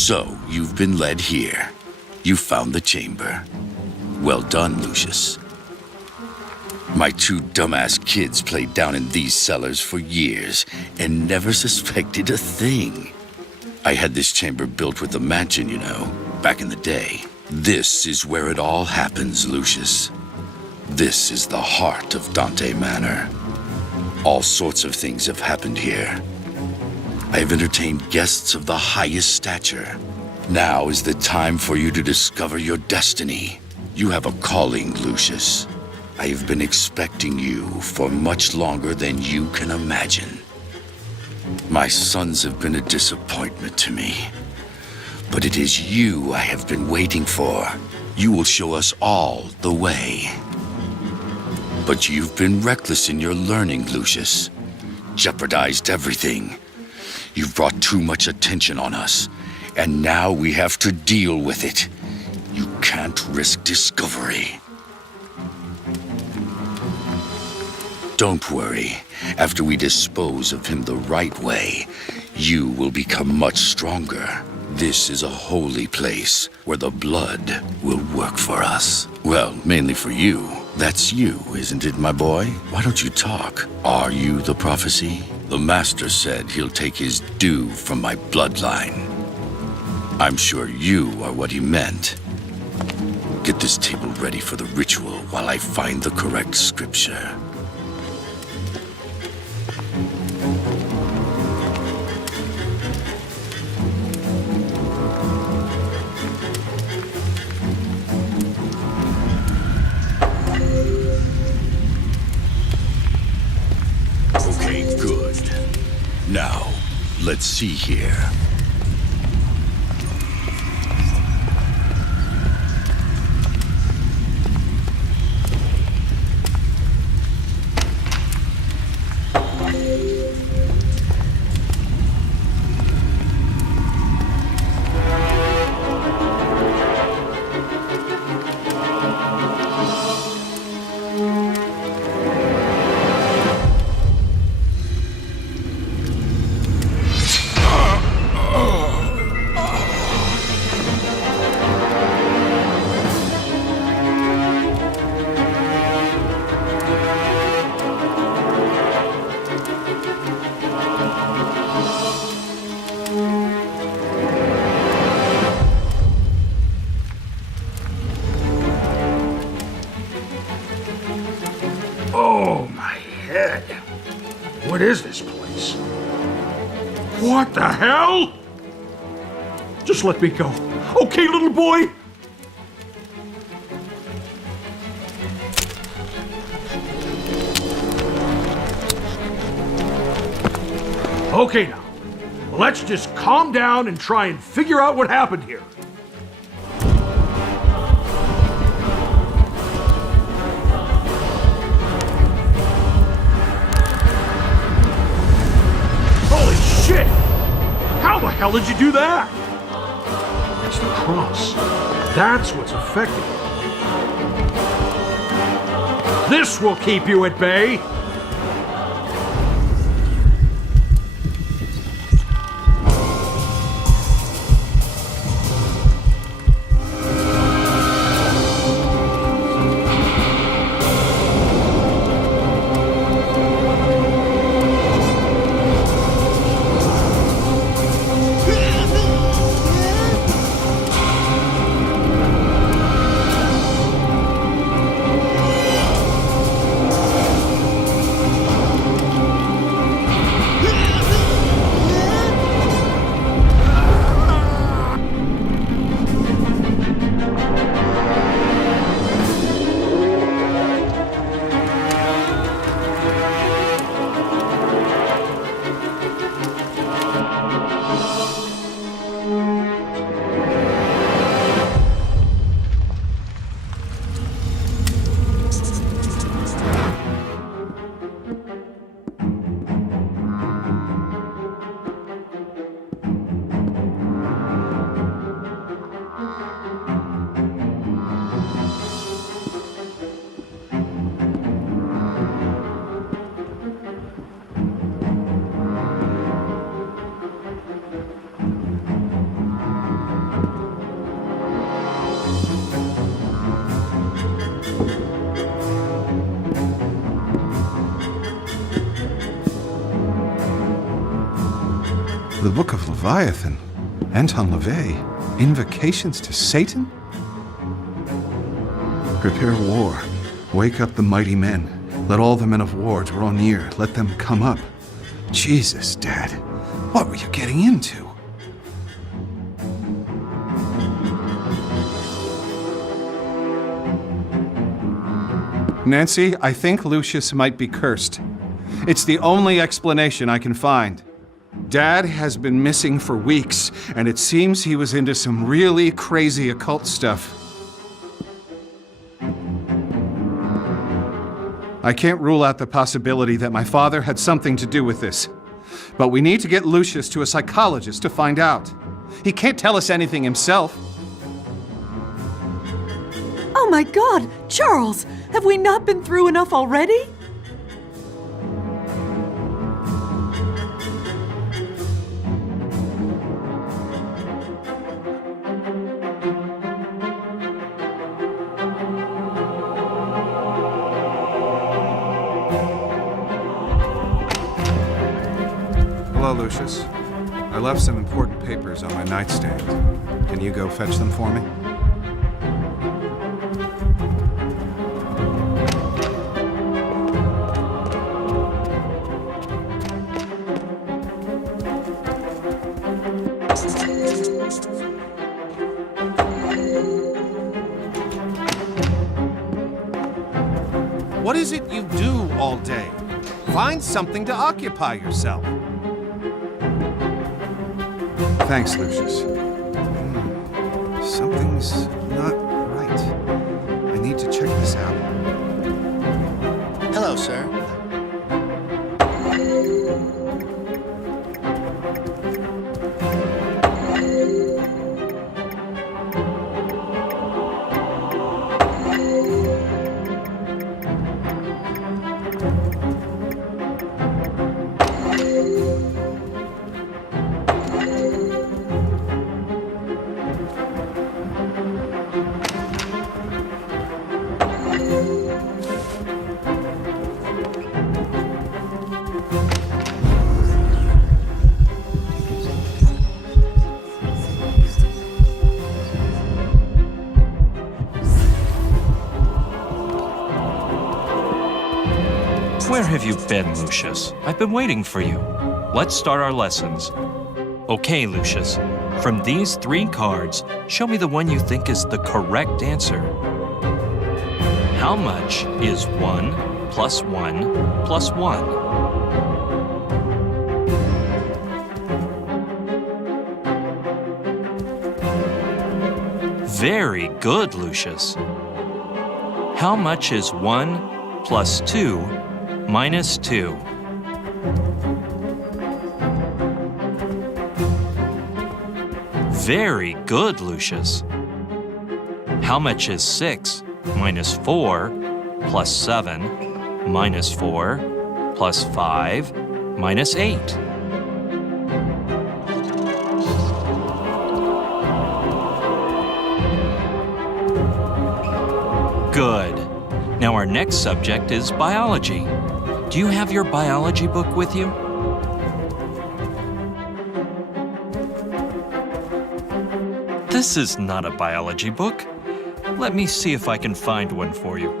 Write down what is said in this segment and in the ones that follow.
So, you've been led here. You found the chamber. Well done, Lucius. My two dumbass kids played down in these cellars for years and never suspected a thing. I had this chamber built with the mansion, you know, back in the day. This is where it all happens, Lucius. This is the heart of Dante Manor. All sorts of things have happened here. I have entertained guests of the highest stature. Now is the time for you to discover your destiny. You have a calling, Lucius. I have been expecting you for much longer than you can imagine. My sons have been a disappointment to me. But it is you I have been waiting for. You will show us all the way. But you've been reckless in your learning, Lucius. Jeopardized everything. You've brought too much attention on us, and now we have to deal with it. You can't risk discovery. Don't worry. After we dispose of him the right way, you will become much stronger. This is a holy place where the blood will work for us. Well, mainly for you. That's you, isn't it, my boy? Why don't you talk? Are you the prophecy? The master said he'll take his due from my bloodline. I'm sure you are what he meant. Get this table ready for the ritual while I find the correct scripture. Now, let's see here. Oh, my head. What is this place? What the hell? Just let me go. Okay, little boy? Okay, now, let's just calm down and try and figure out what happened here. Holy shit! How the hell did you do that? It's the cross. That's what's affecting it. This will keep you at bay. The Book of Leviathan, Anton LaVey, Invocations to Satan? Prepare war, wake up the mighty men. Let all the men of war draw near, let them come up. Jesus, Dad, what were you getting into? Nancy, I think Lucius might be cursed. It's the only explanation I can find. Dad has been missing for weeks, and it seems he was into some really crazy occult stuff. I can't rule out the possibility that my father had something to do with this. But we need to get Lucius to a psychologist to find out. He can't tell us anything himself. Oh my God, Charles! Have we not been through enough already? Hello, Lucius. I left some important papers on my nightstand. Can you go fetch them for me? What is it you do all day? Find something to occupy yourself. Thanks, Lucius. Something's not right. I need to check this out. Hello, sir. Where have you been, Lucius? I've been waiting for you. Let's start our lessons. Okay, Lucius. From these 3 cards, show me the one you think is the correct answer. How much is 1 plus 1 plus 1? Very good, Lucius. How much is 1 plus 2 minus 2? Very good, Lucius. How much is 6 minus 4 plus 7 minus 4 plus 5 minus 8? Good. Now our next subject is biology. Do you have your biology book with you? This is not a biology book. Let me see if I can find one for you.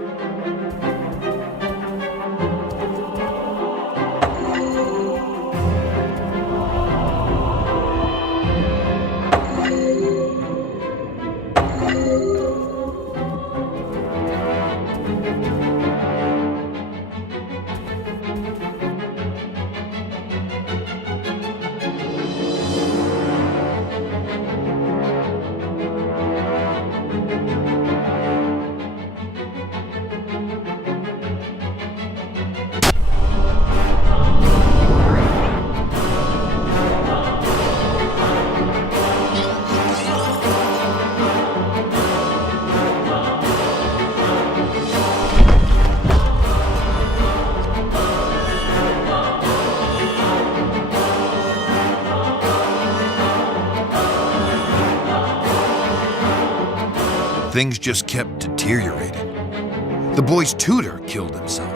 Things just kept deteriorating. The boy's tutor killed himself.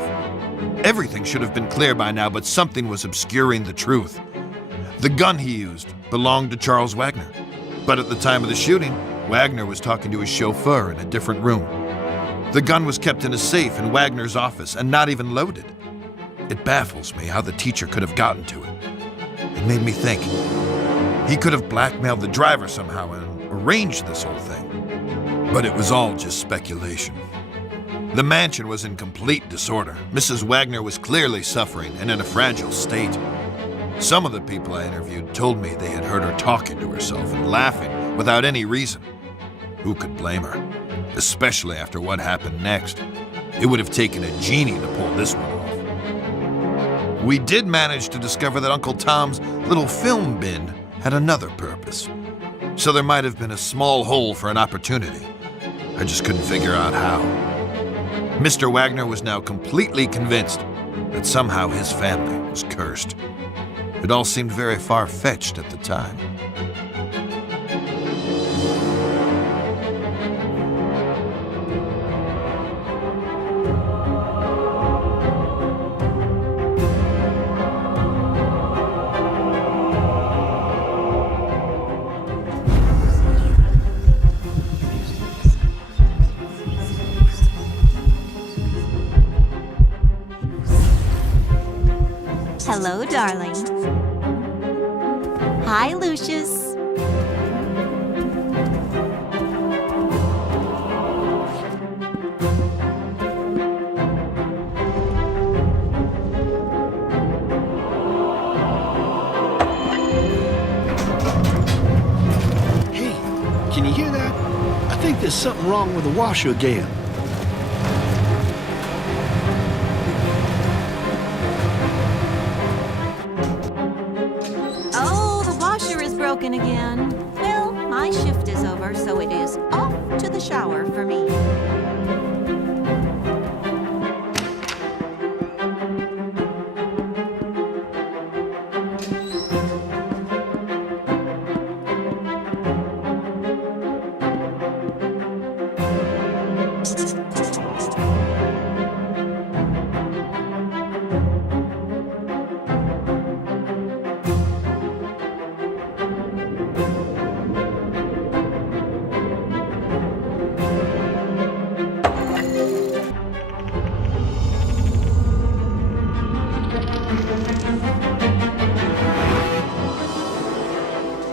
Everything should have been clear by now, but something was obscuring the truth. The gun he used belonged to Charles Wagner. But at the time of the shooting, Wagner was talking to his chauffeur in a different room. The gun was kept in a safe in Wagner's office and not even loaded. It baffles me how the teacher could have gotten to it. It made me think. He could have blackmailed the driver somehow and arranged this whole thing. But it was all just speculation. The mansion was in complete disorder. Mrs. Wagner was clearly suffering and in a fragile state. Some of the people I interviewed told me they had heard her talking to herself and laughing without any reason. Who could blame her? Especially after what happened next. It would have taken a genie to pull this one off. We did manage to discover that Uncle Tom's little film bin had another purpose. So there might have been a small hole for an opportunity. I just couldn't figure out how. Mr. Wagner was now completely convinced that somehow his family was cursed. It all seemed very far-fetched at the time. Hello, darling. Hi, Lucius. Hey, can you hear that? I think there's something wrong with the washer again. Broken again. Well, my shift is over, so it is off to the shower for me.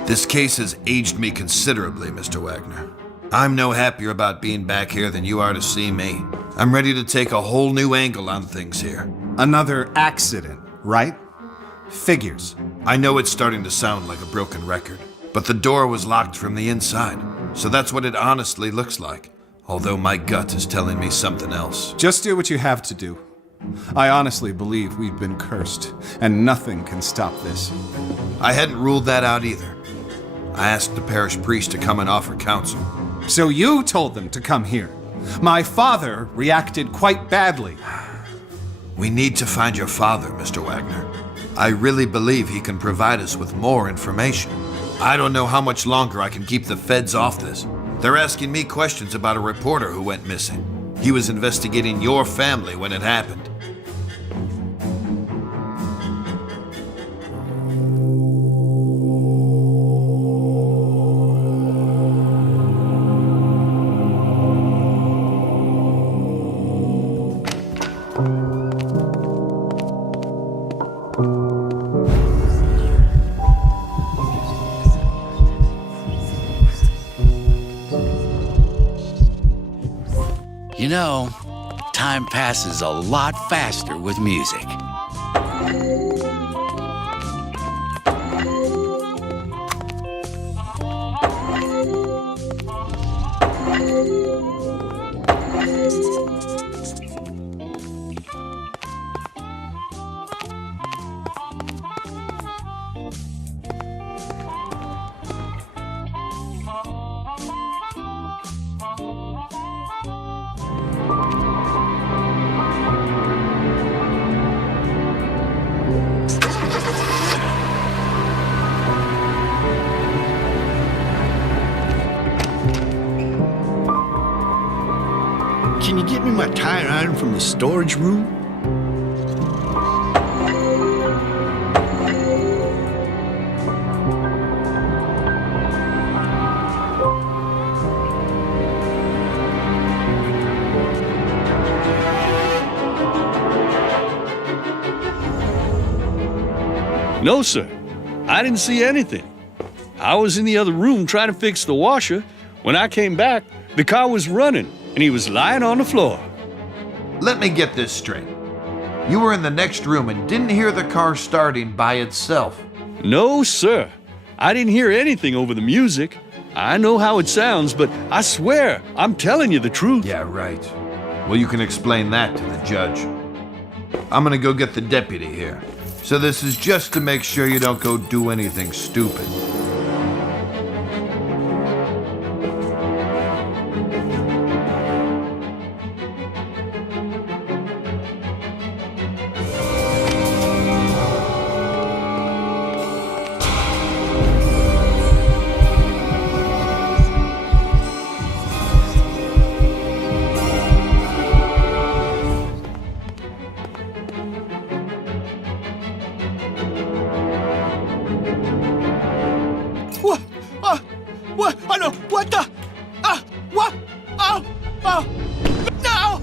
This case has aged me considerably, Mr. Wagner. I'm no happier about being back here than you are to see me. I'm ready to take a whole new angle on things here. Another accident, right? Figures. I know it's starting to sound like a broken record, but the door was locked from the inside, so that's what it honestly looks like. Although my gut is telling me something else. Just do what you have to do. I honestly believe we've been cursed, and nothing can stop this. I hadn't ruled that out either. I asked the parish priest to come and offer counsel. So you told them to come here. My father reacted quite badly. We need to find your father, Mr. Wagner. I really believe he can provide us with more information. I don't know how much longer I can keep the feds off this. They're asking me questions about a reporter who went missing. He was investigating your family when it happened. You know, time passes a lot faster with music. Can you get me my tire iron from the storage room? No, sir. I didn't see anything. I was in the other room trying to fix the washer. When I came back, the car was running, and he was lying on the floor. Let me get this straight. You were in the next room and didn't hear the car starting by itself. No, sir. I didn't hear anything over the music. I know how it sounds, but I swear, I'm telling you the truth. Yeah, right. Well, you can explain that to the judge. I'm gonna go get the deputy here. So this is just to make sure you don't go do anything stupid. What? Oh no! What the? What? Oh! No! No!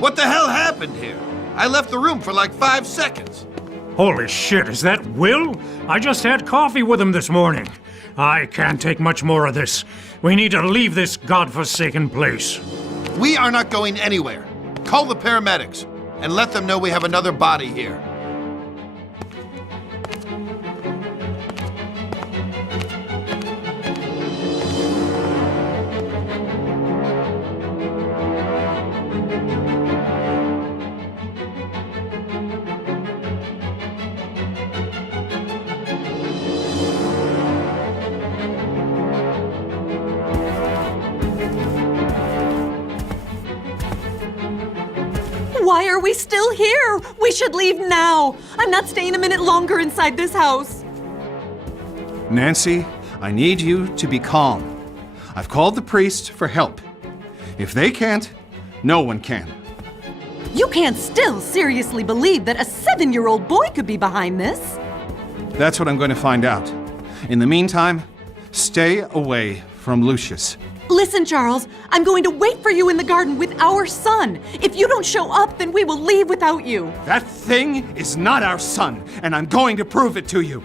What the hell happened here? I left the room for like 5 seconds. Holy shit, is that Will? I just had coffee with him this morning. I can't take much more of this. We need to leave this godforsaken place. We are not going anywhere. Call the paramedics and let them know we have another body here. Why are we still here? We should leave now. I'm not staying a minute longer inside this house. Nancy, I need you to be calm. I've called the priest for help. If they can't, no one can. You can't still seriously believe that a 7-year-old boy could be behind this. That's what I'm going to find out. In the meantime, stay away from Lucius. Listen, Charles, I'm going to wait for you in the garden with our son. If you don't show up, then we will leave without you. That thing is not our son, and I'm going to prove it to you.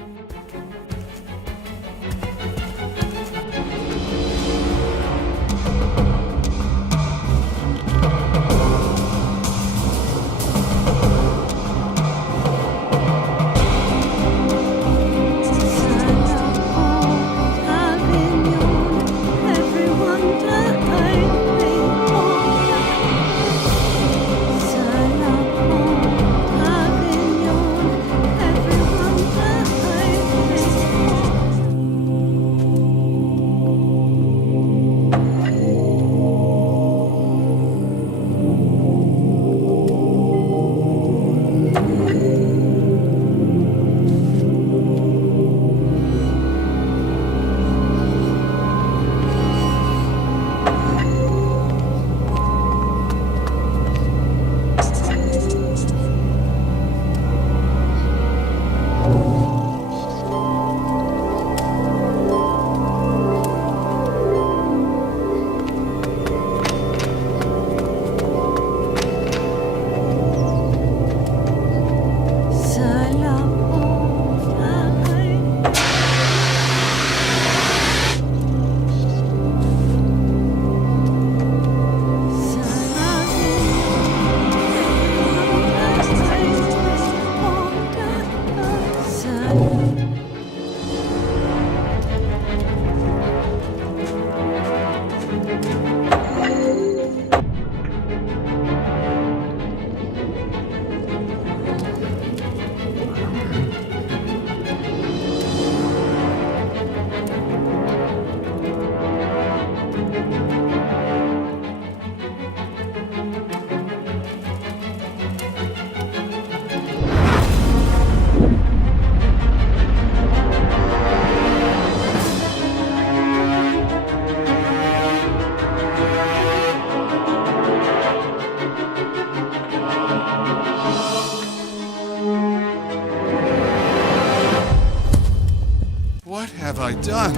I done?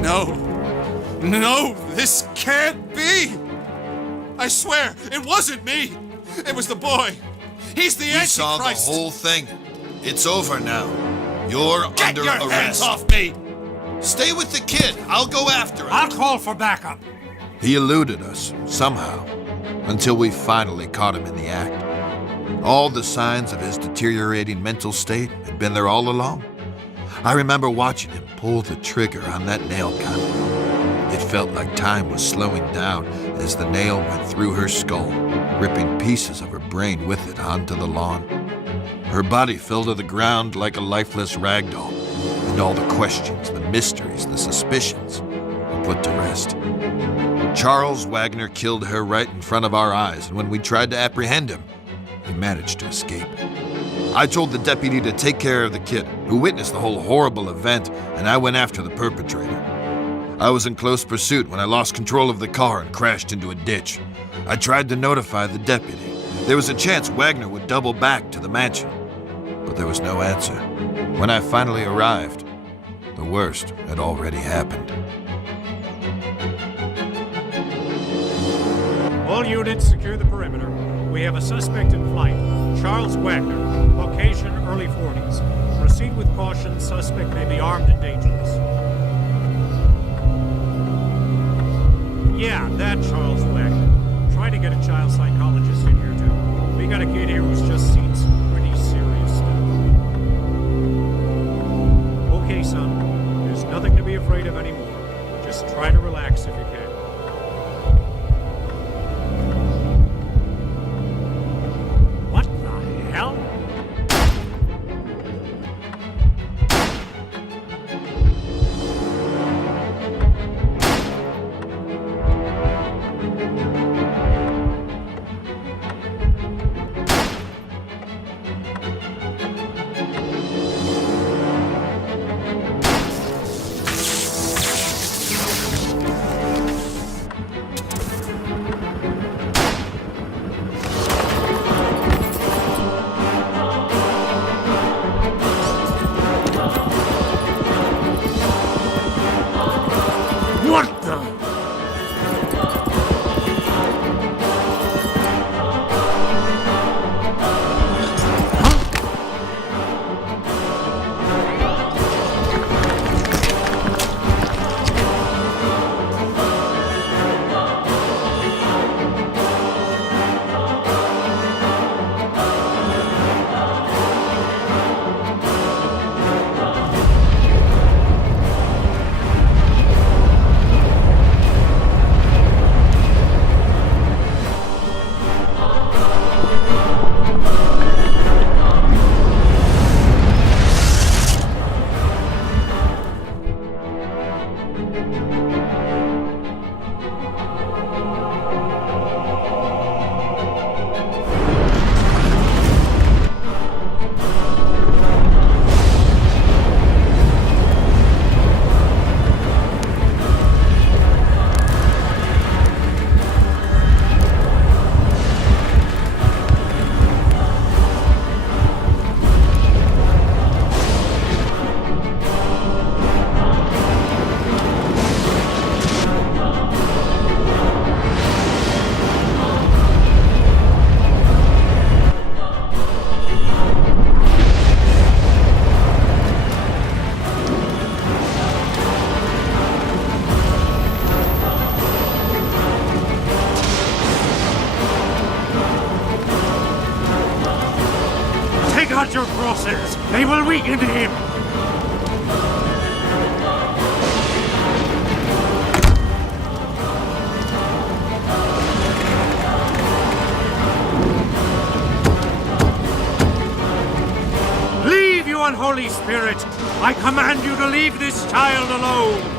No. No, this can't be! I swear, it wasn't me! It was the boy! He's the Antichrist! We saw the whole thing. It's over now. You're under Get your arrest. hands off me! Stay with the kid. I'll go after him. I'll call for backup. He eluded us, somehow, until we finally caught him in the act. All the signs of his deteriorating mental state had been there all along. I remember watching him pull the trigger on that nail gun. It felt like time was slowing down as the nail went through her skull, ripping pieces of her brain with it onto the lawn. Her body fell to the ground like a lifeless rag doll, and all the questions, the mysteries, the suspicions were put to rest. Charles Wagner killed her right in front of our eyes, and when we tried to apprehend him, he managed to escape. I told the deputy to take care of the kid, who witnessed the whole horrible event, and I went after the perpetrator. I was in close pursuit when I lost control of the car and crashed into a ditch. I tried to notify the deputy. There was a chance Wagner would double back to the mansion, but there was no answer. When I finally arrived, the worst had already happened. All units, secure the perimeter. We have a suspect in flight, Charles Wagner, Caucasian, early 40s. Proceed with caution. Suspect may be armed and dangerous. Yeah, that Charles Wagner. Try to get a child psychologist in here, too. We got a kid here who's just seen some pretty serious stuff. Okay, son. There's nothing to be afraid of anymore. Just try to relax if you can. What the hell? What the? Take out your crosses! They will weaken him! Leave, you unholy spirit! I command you to leave this child alone!